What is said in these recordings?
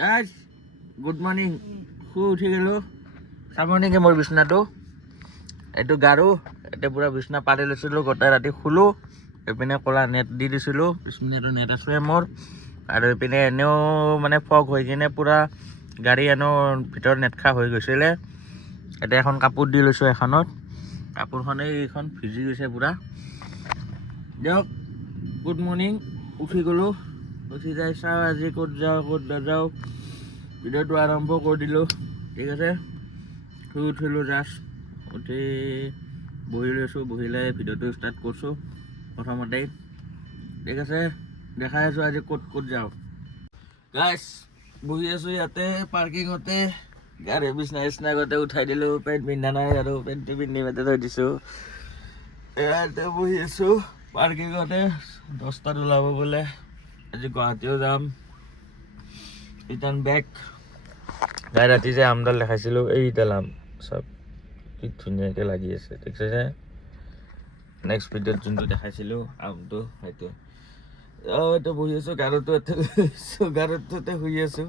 Guys good morning. শুই উঠি গ'লোঁ। চাব নেকি মোৰ বিচনাটো? এইটো গাৰু, এতিয়া পূৰা বিচনা পাতি লৈছিলোঁ, গোটেই ৰাতি শুলোঁ। এইপিনে ক'লা নেট দি দিছিলোঁ, পিছপিনেটো নেট আছে মোৰ। আৰু এইপিনে এনেও মানে ফগ হৈ কিনে পূৰা গাড়ী এনেও ভিতৰত নেটখা হৈ গৈছিলে। এতিয়া এখন কাপোৰ দি লৈছোঁ এখনত, কাপোৰখনেই এইখন ভিজি গৈছে পূৰা। দিয়ক গুড মৰ্ণিং। উঠি গ'লোঁ, উঠি যাই চাওঁ আজি ক'ত যাওঁ ক'ত নাযাওঁ, ভিডিঅ'টো আৰম্ভ কৰি দিলোঁ। ঠিক আছে, শুই উঠিলোঁ জাষ্ট, উঠি বহি লৈছোঁ, বহিলে ভিডিঅ'টো ষ্টাৰ্ট কৰিছোঁ প্ৰথমতেই। ঠিক আছে, দেখাই আছোঁ আজি ক'ত ক'ত যাওঁ। গাইছ বহি আছোঁ ইয়াতে পাৰ্কিঙতে, গাড়ী বিচনা চিচনা উঠাই দিলোঁ, পেণ্ট পিন্ধা নাই আৰু পেণ্টটো পিন্ধি মাতে থৈ দিছোঁ। ইয়াতে বহি আছোঁ পাৰ্কিঙতে, 10টাত ওলাব বোলে। আজি গুৱাহাটীও যাম, ৰিটাৰ্ণ বেক। গাই ৰাতি যে আমডাল দেখাইছিলোঁ, এইডাল আম চব কি ধুনীয়াকৈ লাগি আছে, ঠিক আছে। নেক্সট ভিডিঅ'ত যোনটো দেখাইছিলোঁ আমটো সেইটো। এতিয়া বহি আছোঁ গাৰুটোতে শুই আছোঁ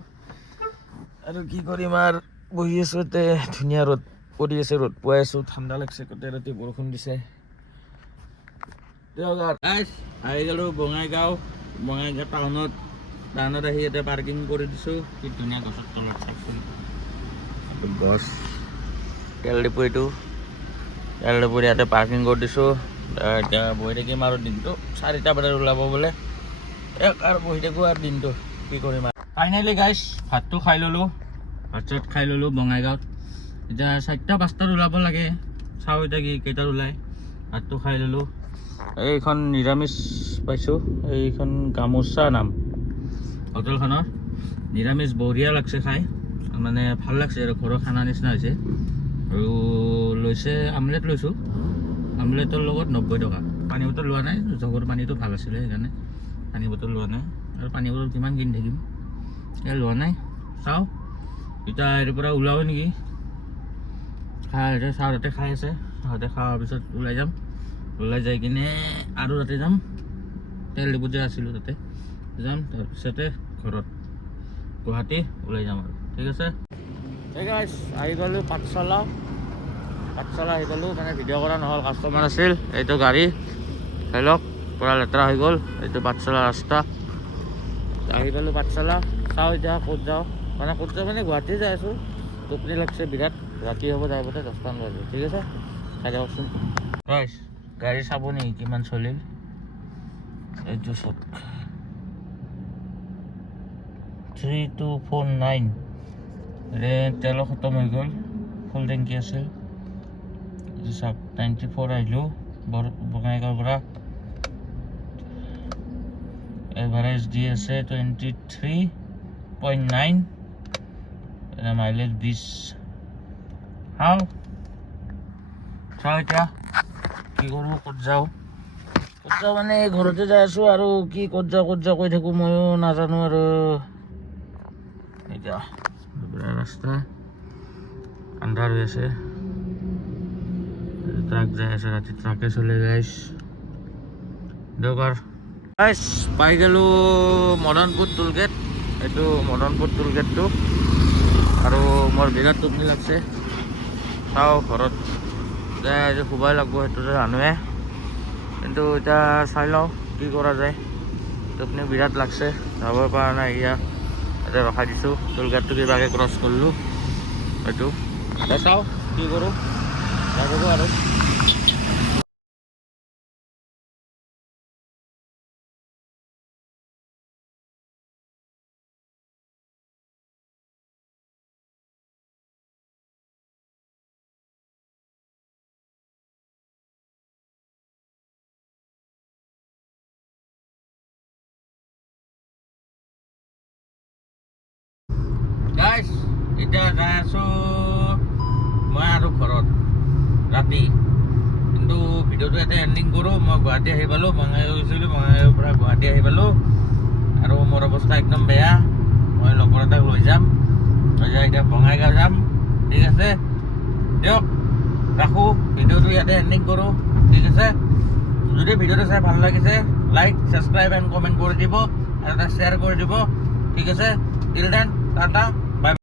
আৰু কি কৰিম আৰু, বহি আছোঁ ইয়াতে। ধুনীয়া ৰ'দ পৰি আছে, ৰ'দ পোৱাই আছোঁ, ঠাণ্ডা লাগিছে, গোটেই ৰাতি বৰষুণ দিছে। আহি গ'লোঁ বঙাইগাঁও টাউনত আহি ইয়াতে পাৰ্কিং কৰি দিছোঁ। কি ধুনীয়া গছৰ তলত চাওকচোন, গছ। তেল ডিপু এইটো, তেল ডিপুত ইয়াতে পাৰ্কিং কৰি দিছোঁ। এতিয়া বহি থাকিম আৰু দিনটো, 4টা বজাত ওলাব বোলে। আৰু বহি থাকোঁ আৰু দিনটো, কি কৰিম আৰু। ফাইনেলি গাইছ ভাতটো খাই ল'লোঁ, ভাত চাত খাই ল'লোঁ বঙাইগাঁৱত। এতিয়া 4টা 5টাত ওলাব লাগে, চাওঁ এতিয়া কেইটাত ওলায়। ভাতটো খাই ল'লোঁ। এইখন নিৰামিষ পাইছোঁ, এইখন গামোচা নাম হোটেলখনৰ। নিৰামিষ বঢ়িয়া লাগছে খাই, মানে ভাল লাগছে আৰু ঘৰৰ খানা নিচিনা হৈছে। আৰু লৈছে আমলেট লৈছোঁ, আমলেটৰ লগত 90 টকা। পানী বটল লোৱা নাই, জগৰ পানীটো ভাল আছিলে সেইকাৰণে পানী বটল লোৱা নাই। আৰু পানী বটল কিমান কিনি থাকিম, এই লোৱা নাই। চাওঁ এতিয়া ইয়াৰ পৰা ওলাব নেকি, চাহতে খাই আছে, চাহতে খোৱাৰ পিছত ওলাই যাম। ওলাই যাই কিনে আৰু তাতে যাম, তেল ডিপুত যে আছিলোঁ তাতে যাম, তাৰপিছতে ঘৰত গুৱাহাটী ওলাই যাম আৰু। ঠিক আছে, আহি গ'লোঁ পাঠশালা আহি গ'লোঁ। মানে ভিডিঅ' কৰা নহ'ল, কাষ্টমাৰ আছিল। এইটো গাড়ী চাই লওক, পূৰা লেতেৰা হৈ গ'ল। এইটো পাঠশালা ৰাস্তা, আহি গ'লোঁ পাঠশালা। চাওঁ এতিয়া ক'ত যাওঁ, ক'ত যাওঁ মানে গুৱাহাটী যাই আছোঁ। টোপনি লাগছে বিৰাট, ৰাতি হ'ব যাই পাতে 10টামান বাজে। ঠিক আছে, চাই যাওকচোন। গাড়ী চাব নেকি কিমান চলিল, এইটো চাওক 3249। তেলো খতম হৈ গ'ল, ফুল টেংকি আছিল। এইটো চাওক 94 আহিলোঁ বঙাইগাঁৱৰ পৰা। এভাৰেজ দি আছে 23.9, মাইলেজ 20। চাওঁ এতিয়া কি কৰোঁ, ক'ত যাওঁ মানে ঘৰতে যাই আছোঁ। আৰু কি ক'ত যাওঁ কৈ থাকোঁ, ময়ো নাজানো আৰু। এতিয়া ৰাস্তা আন্ধাৰ হৈ আছে, ট্ৰাক যাই আছে, ৰাতি ট্ৰাকে চলে গাইছ। দেওবাৰ গাইছ পাই গ'লোঁ মদনপুৰ টোলগেট। এইটো মদনপুৰ টোলগেটটো, আৰু মোৰ বিৰাট টোপনি লাগছে। চাওঁ ঘৰত যাই আজি শুবাই লাগব, সেইটোতো জানোৱে। কিন্তু এতিয়া চাই লওঁ কি কৰা যায়, টোপনি বিৰাট লাগছে, যাব পৰা নাই। ইয়াতে ৰখাই দিছোঁ, টোলগেটটো কিবাকৈ ক্ৰছ কৰিলোঁ এইটো। চাওঁ কি কৰোঁ, যাই থাকোঁ আৰু। গাইছ এতিয়া যাই আছোঁ মই আৰু ঘৰত ৰাতি। কিন্তু ভিডিঅ'টো ইয়াতে এণ্ডিং কৰোঁ। মই গুৱাহাটী আহি পালোঁ, বঙাইগাঁও গৈছিলোঁ, বঙাইগাঁৱৰ পৰা গুৱাহাটী আহি পালোঁ। আৰু মোৰ অৱস্থা একদম বেয়া। মই লগৰ এটাক লৈ যাম, এতিয়া বঙাইগাঁও যাম। ঠিক আছে, দিয়ক ৰাখোঁ, ভিডিঅ'টো ইয়াতে এণ্ডিং কৰোঁ। ঠিক আছে, যদি ভিডিঅ'টো চাই ভাল লাগিছে, লাইক, ছাবস্ক্ৰাইব এণ্ড কমেণ্ট কৰি দিব, আৰু এটা শ্বেয়াৰ কৰি দিব। ঠিক আছে, টিল দেন টাটা